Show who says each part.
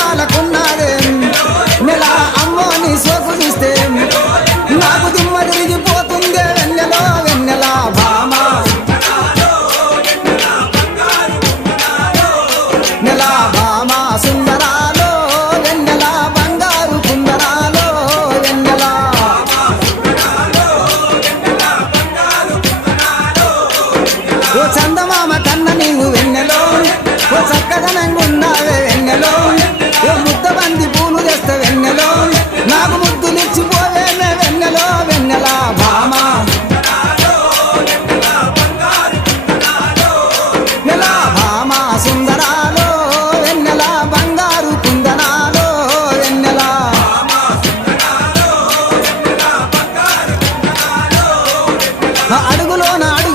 Speaker 1: వాళ్ళకున్నాదేం నెల అమ్మని సోకు చూస్తే నాకు దిమ్మ తిరిగిపోతుందే వెన్నెలో వెన్నెల భామ. నెల భామ సుందరాలో వెన్నెల బంగారు కుందరాలో వెన్నెల ఓ చందమామ కన్న నీవు వెన్నెల అడుగులోన అడుగు